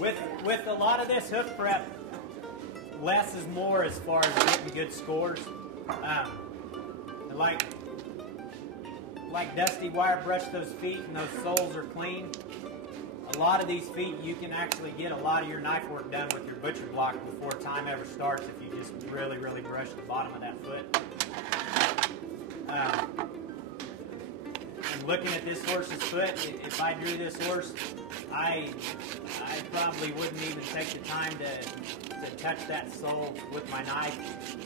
With a lot of this hoof prep, less is more as far as getting good scores. Like Dusty wire brushed those feet and those soles are clean. A lot of these feet, you can actually get a lot of your knife work done with your butcher block before time ever starts if you just really, really brush the bottom of that foot. And looking at this horse's foot, if I drew this horse, I probably wouldn't even take the time to touch that sole with my knife,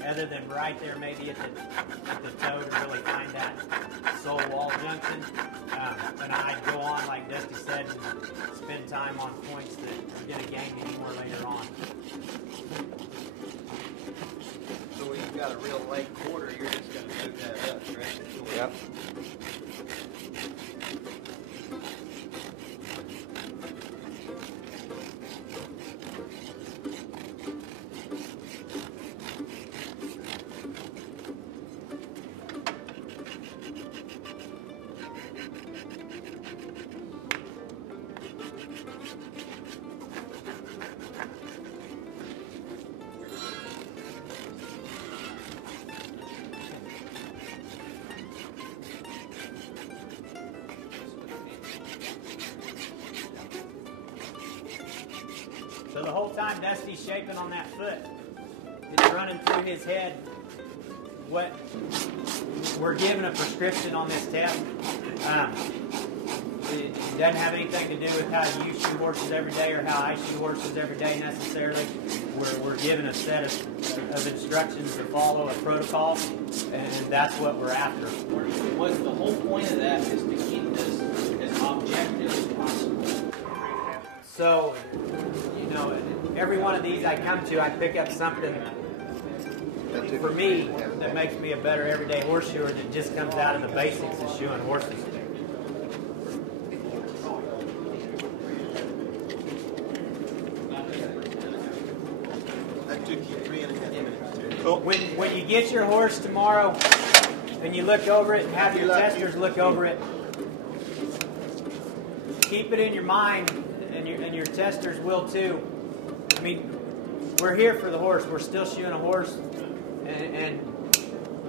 other than right there maybe at the toe to really find that sole wall junction. And I'd go on, like Dusty said, and spend time on points that are going to gain me more later on. So when you've got a real late quarter, you're just going to move that up, right? Yep. So the whole time Dusty's shaping on that foot, it's running through his head what we're giving a prescription on this test. It doesn't have anything to do with how you shoe horses every day or how I shoe horses every day necessarily. We're given a set of instructions to follow, a protocol, and that's what we're after. What's the whole point of that is to keep this as objective as possible. So, you know, every one of these I come to, I pick up something for me that makes me a better everyday horseshoer that just comes out of the basics of shoeing horses. That took you 3.5 minutes. Cool. When you get your horse tomorrow and you look over it and have your testers look over it, keep it in your mind, and your testers will too. I mean, we're here for the horse. We're still shoeing a horse, and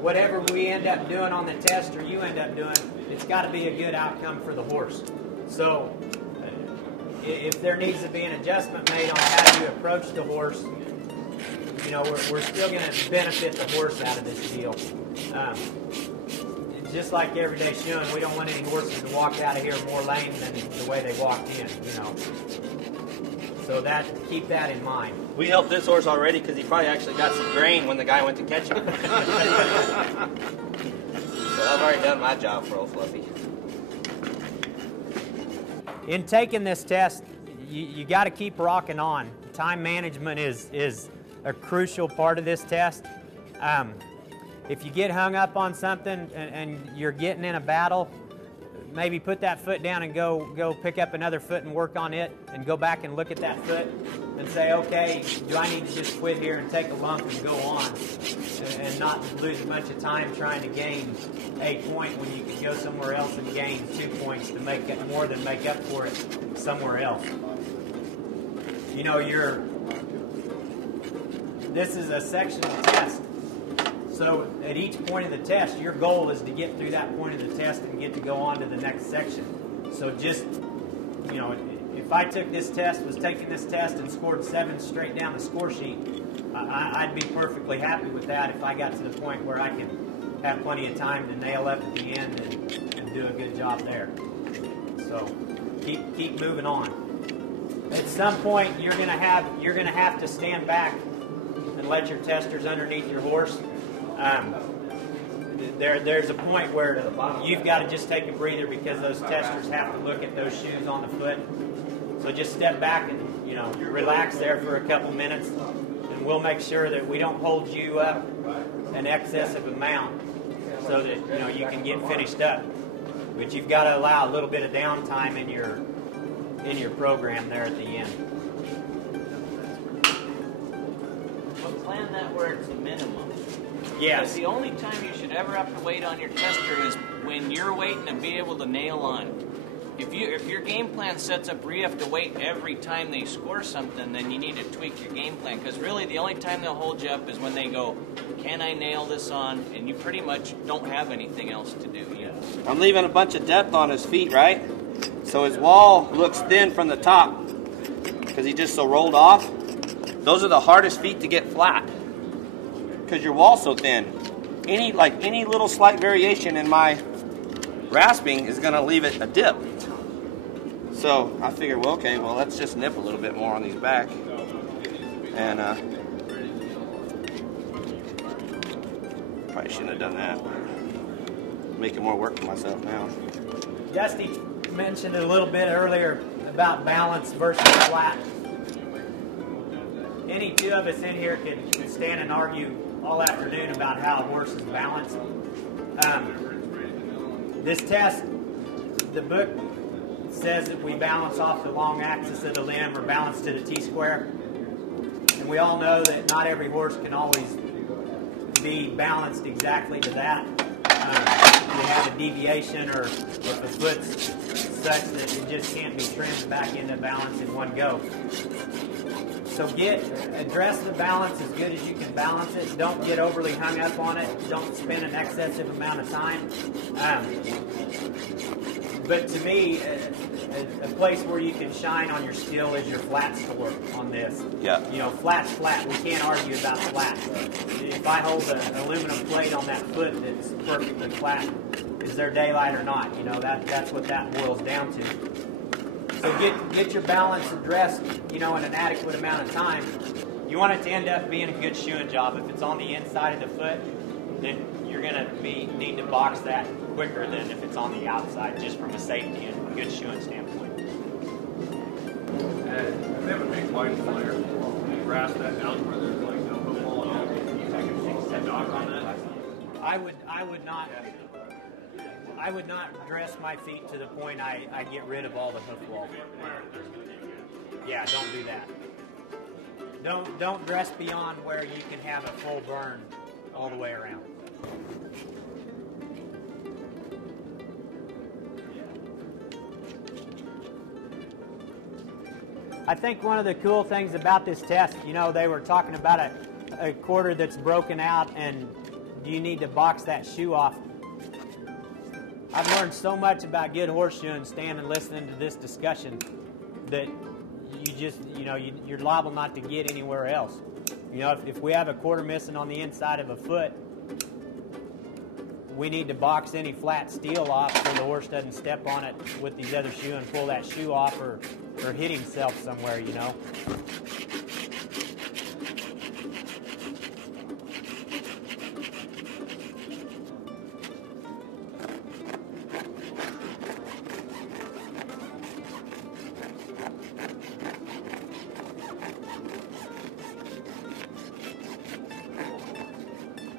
whatever we end up doing on the test or you end up doing, it's got to be a good outcome for the horse. So if there needs to be an adjustment made on how you approach the horse, you know, we're still going to benefit the horse out of this deal. Just like everyday shoeing, we don't want any horses to walk out of here more lame than the way they walked in, you know. So keep that in mind. We helped this horse already because he probably actually got some grain when the guy went to catch him. So I've already done my job for old Fluffy. In taking this test, you got to keep rocking on. Time management is a crucial part of this test. If you get hung up on something and you're getting in a battle, maybe put that foot down and go pick up another foot and work on it, and go back and look at that foot and say, okay, do I need to just quit here and take a lump and go on and not lose a bunch of time trying to gain a point when you could go somewhere else and gain 2 points to make it more than make up for it somewhere else. You know, this is a sectional test. So at each point of the test, your goal is to get through that point of the test and get to go on to the next section. So just, you know, if I took this test, was taking this test and scored 7 straight down the score sheet, I'd be perfectly happy with that if I got to the point where I can have plenty of time to nail up at the end and do a good job there. So keep moving on. At some point, you're gonna have to stand back and let your testers underneath your horse. There's a point where you've got to just take a breather because those testers have to look at those shoes on the foot. So just step back and, you know, relax there for a couple minutes, and we'll make sure that we don't hold you up an excessive amount so that, you know, you can get finished up. But you've got to allow a little bit of downtime in your program there at the end. Well, plan that where it's a minimum. Yes. Because the only time you should ever have to wait on your tester is when you're waiting to be able to nail on. if your game plan sets up where you have to wait every time they score something, then you need to tweak your game plan. Because really, the only time they'll hold you up is when they go, "Can I nail this on?" And you pretty much don't have anything else to do. I'm leaving a bunch of depth on his feet, right? So his wall looks thin from the top because he just so rolled off. Those are the hardest feet to get flat because your wall's so thin. Any little slight variation in my rasping is going to leave it a dip. So I figured, well, okay, well, let's just nip a little bit more on these back. And probably shouldn't have done that. Making more work for myself now. Dusty mentioned a little bit earlier about balance versus flat. Any two of us in here can stand and argue all afternoon about how a horse is balanced. This test, the book says that we balance off the long axis of the limb or balance to the T-square. And we all know that not every horse can always be balanced exactly to that. You have a deviation or if the foot's such that it just can't be trimmed back into balance in one go. So address the balance as good as you can balance it. Don't get overly hung up on it. Don't spend an excessive amount of time. But to me, a place where you can shine on your skill is your flat score on this. Yeah. You know, flat's flat. We can't argue about flat. If I hold an aluminum plate on that foot that's perfectly flat, is there daylight or not? You know, that's what that boils down to. So get your balance addressed, you know, in an adequate amount of time. You want it to end up being a good shoeing job. If it's on the inside of the foot, then you're going to need to box that quicker than if it's on the outside, just from a safety and good shoeing standpoint. They have a big wide flare. You grasp that down where there's like no football and you take a knock on that. I would not dress my feet to the point I get rid of all the hoof wall. Yeah, don't do that. Don't dress beyond where you can have a full burn all the way around. I think one of the cool things about this test, you know, they were talking about a quarter that's broken out and do you need to box that shoe off? I've learned so much about good horseshoeing standing and listening to this discussion that you're liable not to get anywhere else. You know, if we have a quarter missing on the inside of a foot, we need to box any flat steel off so the horse doesn't step on it with these other shoe and pull that shoe off or hit himself somewhere, you know.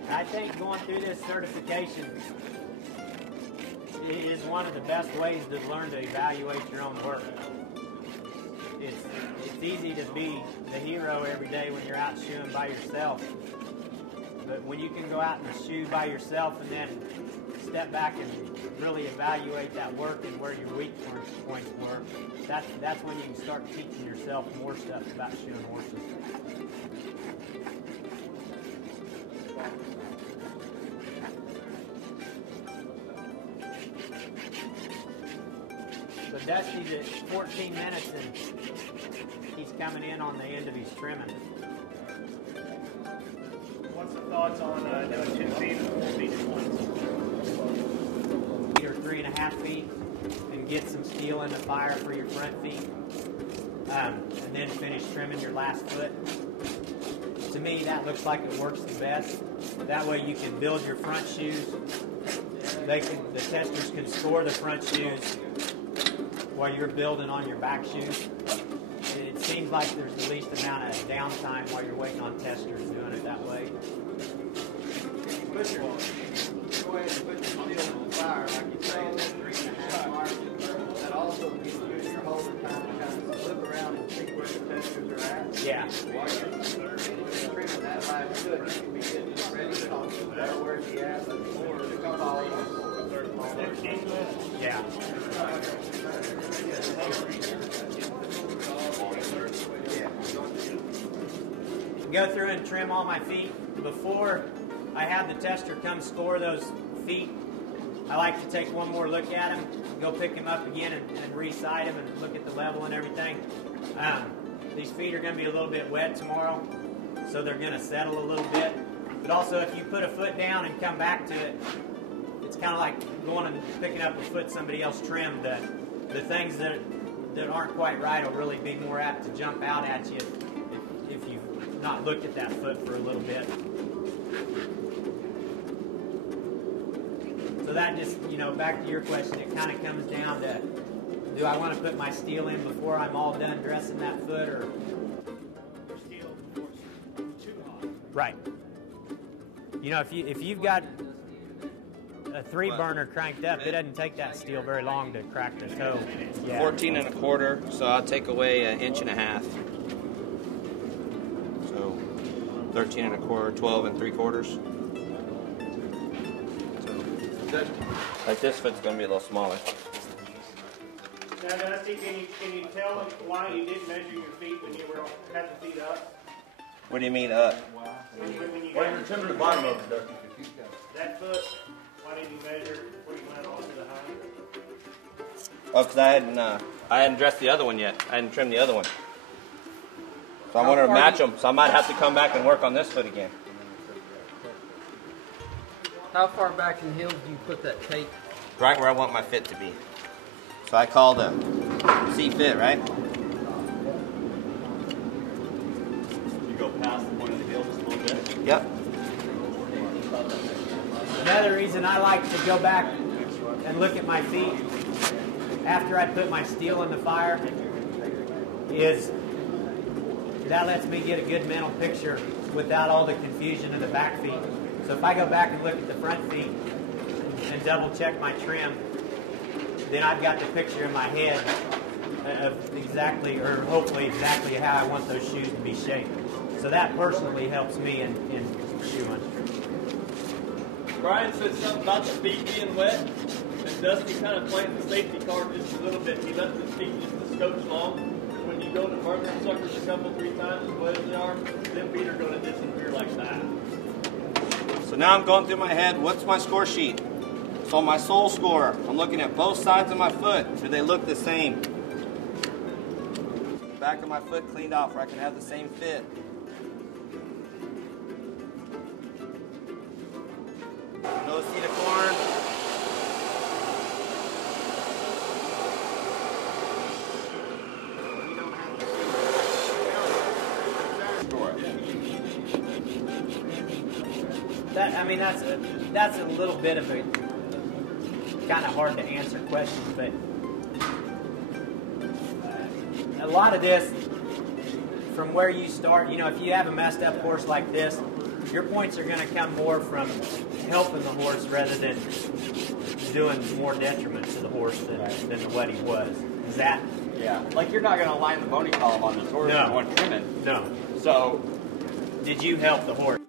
I think going through this certification is one of the best ways to learn to evaluate your own work. It's easy to be the hero every day when you're out shoeing by yourself. But when you can go out and shoe by yourself and then step back and really evaluate that work and where your weak points were, that's when you can start teaching yourself more stuff about shoeing horses. So Dusty's at 14 minutes and he's coming in on the end of his trimming. What's the thoughts on doing 2 feet and 4 feet at once? Or 3.5 feet and get some steel in the fire for your front feet. And then finish trimming your last foot. To me, that looks like it works the best. That way you can build your front shoes. The testers can score the front shoes while you're building on your back shoes. It seems like there's the least amount of downtime while you're waiting on testers doing it that way. Go ahead and put your steel in the fire, like you say, at that 3.5 mark. That also means your holder time to kind of look around and see where the testers are at. Yeah. While you're trimming that last foot, you can be getting ready to talk about where the ass or to come all Yeah. go through and trim all my feet. Before I have the tester come score those feet, I like to take one more look at them, go pick them up again and re-side them and look at the level and everything. These feet are going to be a little bit wet tomorrow, so they're going to settle a little bit. But also, if you put a foot down and come back to it, it's kind of like going and picking up a foot somebody else trimmed. The things that aren't quite right will really be more apt to jump out at you if you've not looked at that foot for a little bit. So that just, back to your question, it kind of comes down to, do I want to put my steel in before I'm all done dressing that foot, or? Steel before it's too hot. Right. If you've got a 3-burner cranked up, it doesn't take that steel very long to crack the toe. Yeah. 14 1/4, so I'll take away 1.5 inches. So 13 1/4, 12 3/4. So like this foot's gonna be a little smaller. Now, Dusty, can you tell them why you didn't measure your feet when you had the feet up? What do you mean up? When you Why got you're trimmed to the bottom of it, Dusty? that foot, why didn't you measure before you went on to the hind? Oh, because I hadn't dressed the other one yet. I hadn't trimmed the other one. So I wanted to match them. So I might have to come back and work on this foot again. How far back in the heels do you put that tape? Right where I want my fit to be. So I called a C fit, right? You go past the point of the heel just a little bit. Yep. Another reason I like to go back and look at my feet after I put my steel in the fire is that lets me get a good mental picture without all the confusion of the back feet. So if I go back and look at the front feet and double check my trim, then I've got the picture in my head of exactly, or hopefully exactly, how I want those shoes to be shaped. So that personally helps me in shoeing. Brian said something about the feet being wet, and Dusty kind of played the safety card just a little bit. He left his feet just a scotch long. When you go to burn them suckers a couple, 3 times as wet as they are, them feet are going to disappear like that. So now I'm going through my head, what's my score sheet? So my sole score, I'm looking at both sides of my foot. Do they look the same? Back of my foot cleaned off where I can have the same fit. No seed of corn. That's a little bit of a kind of hard to answer question, but a lot of this, from where you start, if you have a messed up horse like this, your points are going to come more from helping the horse rather than doing more detriment to the horse than what he was. Is that? Yeah. Like you're not going to line the bony column on this horse No. and want trimming. No. So Did you help the horse?